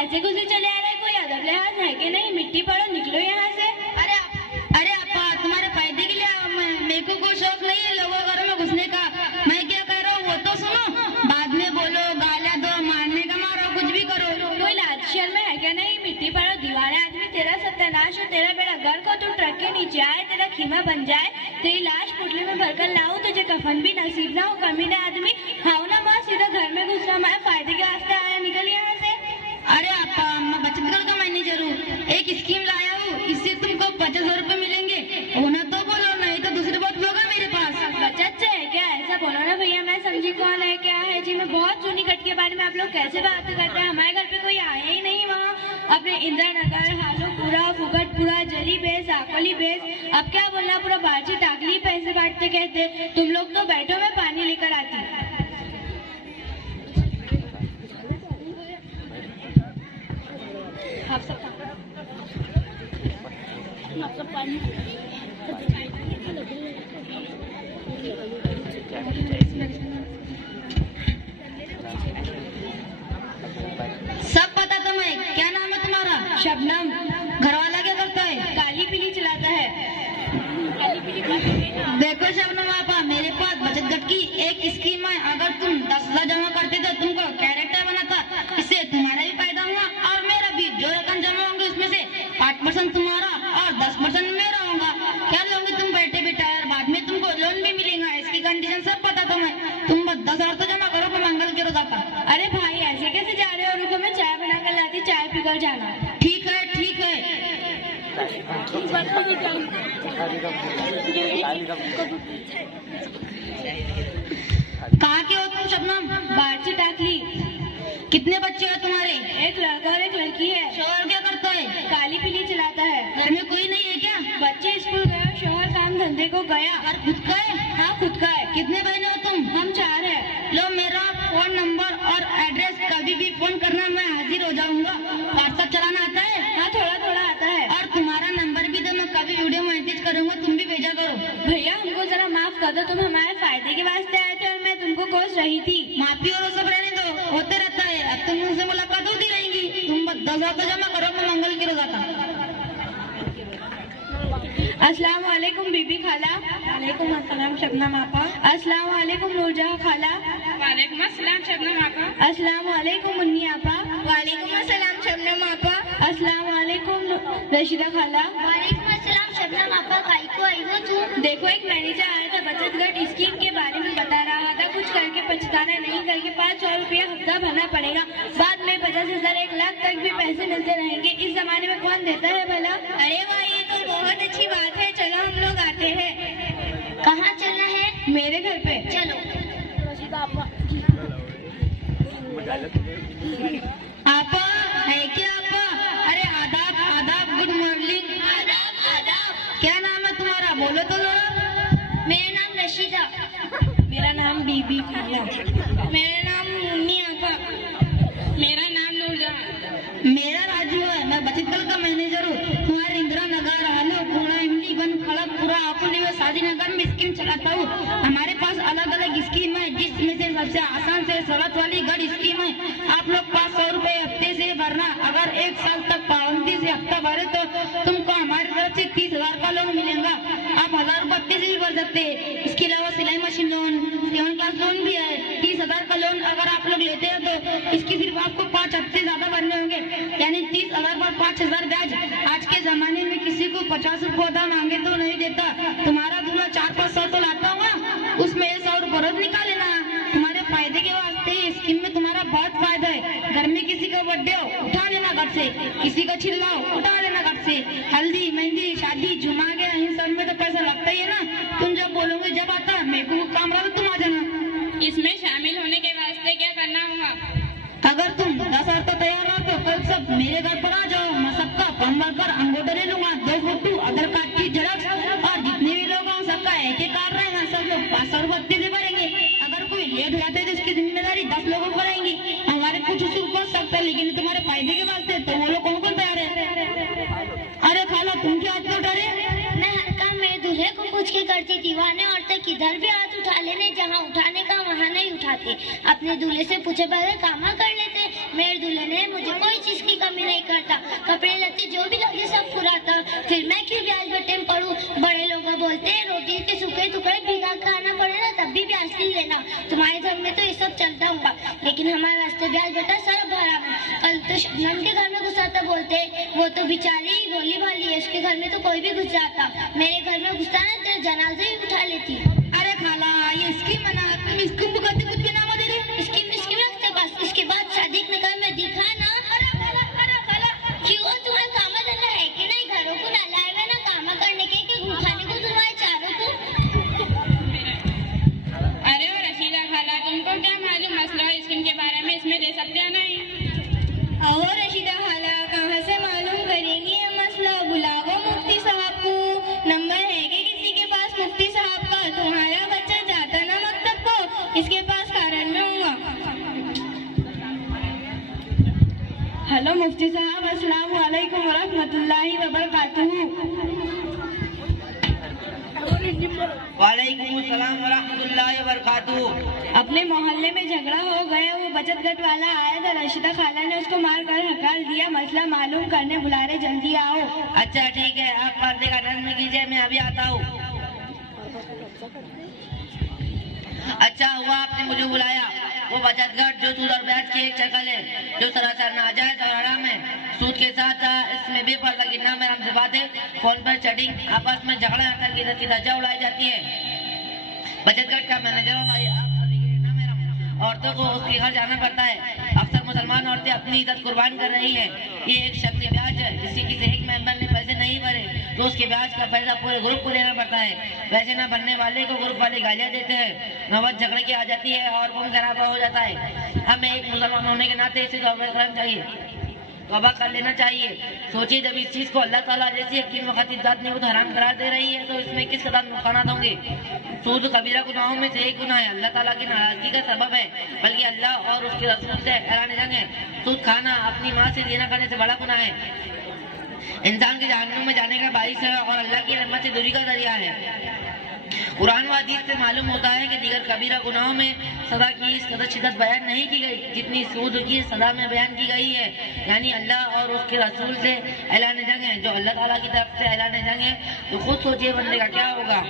कैसे घुसे चले आ रहे? कोई अदब लिहाज है कि नहीं? मिट्टी पड़ो, निकलो यहाँ से। अरे अप्पा, तुम्हारे फायदे के लिए मेरे को कोई शौक नहीं है लोगों के घरों में घुसने का। मैं क्या कह रहा हूँ वो तो सुनो, बाद में बोलो, गालियां दो, मारने का मारो, कुछ भी करो। कोई लाज शर्म है क्या नहीं? मिट्टी पड़ो, दीवारें आदमी तेरा सत्यानाश हो, तेरा बेड़ा घर को तू ट्रक के नीचे आए, तेरा खीमा बन जाए, तेरी लाश पुटली में भरकर लाऊं, तुझे कफन भी नसीब ना हो, कमीने आदमी। हाँ ना माँ, सीधा घर में घुसना हमारे फायदे के वास्ते आया, निकल यहाँ से। अरे अप्पा, मैं बचत घर का मैनेजर हूँ, एक स्कीम लाया हूँ, इससे तुमको 50,000 रुपए मिलेंगे। होना तो बोलो, नहीं तो दूसरी बात होगा मेरे पास। बचत से है क्या? ऐसा बोलो ना भैया, मैं समझी कौन है क्या है जी। मैं बहुत सुनी कट के बारे में आप लोग कैसे बात करते हैं। हमारे घर पे कोई आया ही नहीं वहाँ। अपने इंदिरा नगर, हालूपुरा, फुगटपुरा, जली बेस, आकली बेस, अब क्या बोलना, पूरा बाजी टाकली पैसे बांटते कहते। तुम लोग तो बैठो, मैं पानी लेकर आती। आप सब पानी सब पता तुम्हें? क्या नाम है तुम्हारा? शबनम। घर वाला क्या करता है? काली पीली चलाता है। देखो शबनम आपा, मेरे पास बचत गट की एक स्कीम है। अगर तुम 10,000 जमा करते तो तुमको कैरेक्टर बनाता, इससे तुम्हारा भी फायदा हुआ और मेरा भी। जो रकम जमा होंगे उसमें से 5% तुम्हारा और 10% मेरा होगा। क्या लोगे तुम बैठे बिठाए, बाद में तुमको लोन भी मिलेगा। इसकी कंडीशन सब पता तुम्हें। तुम 10,000 तो जमा करो, पर मंगल के रोज आता। अरे भाई ऐसे कैसे जा रहे हो? रुको, मैं चाय बना कर लाती, चाय पीकर जाना। ठीक है ठीक है। कहाँ के हो तुम शबनम? बाहर से टाकली। कितने बच्चे हैं तुम्हारे? एक लड़का और एक लड़की है। शोहर क्या करता है? काली पीली चलाता है। घर में कोई नहीं है क्या? बच्चे स्कूल गए, शोहर काम धंधे को गया। और खुद का है? हाँ खुद का है। कितने बहने हो तुम? हम 4 हैं। लो मेरा फोन नंबर और एड्रेस, कभी भी फोन करना, मैं हाजिर हो जाऊंगा। व्हाट्सएप चलाना आता है? हाँ थोड़ा थोड़ा आता है। और तुम्हारा नंबर भी दो, मैं कभी वीडियो मैसेज करूंगा, तुम भी भेजा करो। भैया हमको जरा माफ कर दो, तुम हमारे फायदे के वास्ते आए थे और मैं तुमको कोस रही थी। माफी और सब रहने दो, होते रहता है। अब तुम मुझसे मुलाकात होती रहेंगी। तुम 10,000 तो जमा करो, मैं मंगल की रोज आता। अस्सलाम वालेकुम बीबी खाला। वालेकुम अस्सलाम शबनम आपा। अस्सलाम वालेकुम नूरजहां खाला। वालेकुम अस्सलाम शबनम आपा। अस्सलाम वालेकुम मुन्नी आपा। वालेकुम अस्सलाम शबनम आपा। अस्सलाम वालेकुम रशीदा खाला। वालेकुम अस्सलाम शबनम आपा। काई को आई हो तुम? देखो एक मैनेजर आया था, बचत गट स्कीम के बारे में बता रहा था। कुछ करके पछताना नहीं, करके 500 रुपया हफ्ता भरना पड़ेगा। बाद में 50,000 1 लाख तक भी पैसे मिलते रहेंगे। इस जमाने में कौन देता है भला? अरे वाह, ये तो बहुत अच्छी बात है। चलो हम लोग आते हैं। कहाँ चलना है? मेरे घर पे चलो। आपा है क्या आपा? अरे आदाब आदाब, गुड मॉर्निंग। आदाब आदाब। क्या नाम है तुम्हारा? बोलो तो जरा। मेरा नाम रशीदा। मेरा नाम बीबी खाला। मेरा नाम मुन्नी आपा। मेरा नाम नूरजहां। मेरा राजू है, मैं बचत घर का मैनेजर हूँ। तुम्हारे इंदिरा नगर, हालूपुरा, इमलीगंज, खड़गपुरा, अकोले में शादी नगर में स्कीम चलाता हूँ। हमारे पास अलग अलग स्कीम है, जिसमें से सबसे आसान से शरत वाली गढ़ स्कीम है। आप लोग 500 रुपए हफ्ते से भरना। अगर 1 साल तक पाबंदी से हफ्ता भरे तो तुमको हमारी तरफ से 30,000 का लोन मिलेगा। आप 1,000 रुपए हफ्ते से भी भर सकते हैं। इसके अलावा सिलाई मशीन लोन, 7 क्लास लोन भी है। 30,000 का लोन अगर आप लोग लेते हैं तो इसकी सिर्फ आपको 5 हफ्ते ज्यादा भरने होंगे, यानी 30,000 पर 5,000 ब्याज। आज के जमाने में किसी को 50 रुपए अदा मांगे तो नहीं देता। तुम्हारा दूल्हा 400-500 तो लाता होगा, उसमें 100 रुपए रोज निकाल लेना। तुम्हारे फायदे के वास्ते स्कीम में तुम्हारा बहुत फायदा है। घर में किसी का बर्थडे हो, उठा लेना घर से। किसी का चिल्लाओ, उठा लेना घर से। हल्दी मेहंदी शादी जुमा गया, इन सब में तो पैसा लगता ही है ना। तुम जब बोलोगे जब आता, मेरे को काम रहा तो तुम आ जाना। इसमें शामिल होने के वास्ते क्या करना होगा? अगर तुम 10,000 तो तैयार हो तो कल सब मेरे घर पर आ जाओ। मैं सबका फॉर्म भरकर अंगूठा ले लूंगा, 2 फोटो, आधार कार्ड की झलक, और जितने भी लोग हैं सबका एक एक कार्ड रहेगा। सब लोग 500 रुपए से भरेंगे। अगर कोई लेट हो जाते है तो इसकी जिम्मेदारी 10 लोगों पर आएंगी। हमारे कुछ उसूल बच सकता है, लेकिन तुम्हारे फायदे के वास्ते तो वो लोग कौन कौन तैयार है? अरे खाला, तुम क्या हाथ में उठा रहे? मैं हर काम मेरे दूल्हे को पूछ के करती थी। वहाँ औरतें किधर भी हाथ उठा लेने, जहाँ उठाने का वहाँ नहीं उठाती। खाती। अपने दूल्हे से पूछे बगैर कामा कर लेते। मेरे दूल्हे ने मुझे कोई चीज की कमी नहीं करता, कपड़े लत्ते जो भी लगे सब फुराता। फिर मैं क्यों ब्याज बट्टे में पड़ूं? बड़े लोग बोलते हैं रोटी के सूखे टुकड़े भिगा खाना पड़े ना तब भी ब्याज नहीं लेना। तुम्हारे घर में तो ये सब चलता होगा, लेकिन हमारे वास्ते ब्याज बट्टा सब हराम है। कल तो शबनम के घर में घुसा था, बोलते वो तो बेचारी भोली भाली है, उसके घर में तो कोई भी घुस जाता। मेरे घर में घुसता ना तेरे जनाजे ही उठा लेती। अरे खाला, ये स्कीम है ना, तुम स्कीम को करते कुछ के नाम दे रहे। इसकी रखते पास, इसके बाद शादी के घर में दिखा ना। क्यों तुम्हारा कामा धंधा है कि नहीं? घरों को नहलाए हुए ना कामा करने के कि खाने को तुम्हारे चारों को। अरे ओ रशीदा खाला, तुमको क्या मालूम मसला स्कीम के बारे में? इसमें दे सकते हैं नहीं। और रशीदा खाला, कहाँ से मालूम करेंगी ये मसला? बुलाओ मुफ्ती साहब को। नंबर है कि किसी के पास मुफ्ती साहब का? तुम्हारा बच्चा जाता ना मकतब को, इसके पास कारण में होगा। हेलो मुफ्ती साहब, अस्सलाम वालेकुम वरहमतुल्लाहि वबरकातुहू। वालेकुम सलाम वरहमतुल्लाहि वबरकातुहू। अपने मोहल्ले में झगड़ा हो गया, वो बचत गट वाला आया था, रशीदा खाला ने उसको मार कर हकाल दिया। मसला मालूम करने बुला रहे, जल्दी आओ। अच्छा ठीक है, आप पर्दे का नज्म कीजिए, मैं अभी आता हूँ। अच्छा हुआ आपने मुझे बुलाया। वो बचत घट जो सूद और ब्याज की एक शक्ल है, जो सरासर नाजायज और हराम है। सूद के साथ इसमें बेपर्दा गिरना मेरा से बात है, फोन पर चैटिंग, आपस में झगड़ा अक्सर की धज्जा उड़ाई जाती है। बचत घट का मैनेजर होता है, आप सभी के ना मेरा औरतों को उसके घर जाना पड़ता है। अक्सर मुसलमान औरतें अपनी इज्जत कुर्बान कर रही है। ये एक शक्ल ब्याज है, किसी किसी एक मेंबर ने पैसे नहीं भरे तो उसके ब्याज का पैसा पूरे ग्रुप को देना पड़ता है। पैसे न भरने वाले को ग्रुप वाले गालियां देते हैं, नौबत झगड़े की आ जाती है और खून खराबा हो जाता है। हमें एक मुसलमान होने के नाते इसे तौबा करना चाहिए, तौबा कर लेना चाहिए। सोचिए, जब इस चीज को अल्लाह ताला जैसी हकीम व खतीब जात ने खुद हराम करार दे रही है तो इसमें किस कदर नुकसानात होंगे। सूद कबीरा गुनाहों में से एक गुनाह है, अल्लाह ताला की नाराजगी का सबब है, बल्कि अल्लाह और उसके रसूल से ऐलान जंग है। सूद खाना अपनी माँ से लेना खाने से बड़ा गुनाह है, इंसान के जहन्नुम में जाने का बाइस है और अल्लाह की रहमत से दूरी का जरिया है। कुरान व हदीस से मालूम होता है कि दीगर कबीरा गुनाहों में सदा की इस कदर शिद्दत बयान नहीं की गई जितनी सूद की सदा में बयान की गई है। यानी अल्लाह और उसके रसूल से ऐलान जंग है। जो अल्लाह ताला की तरफ से ऐलान जंग है, तो खुद सोचिए बंदे का क्या होगा।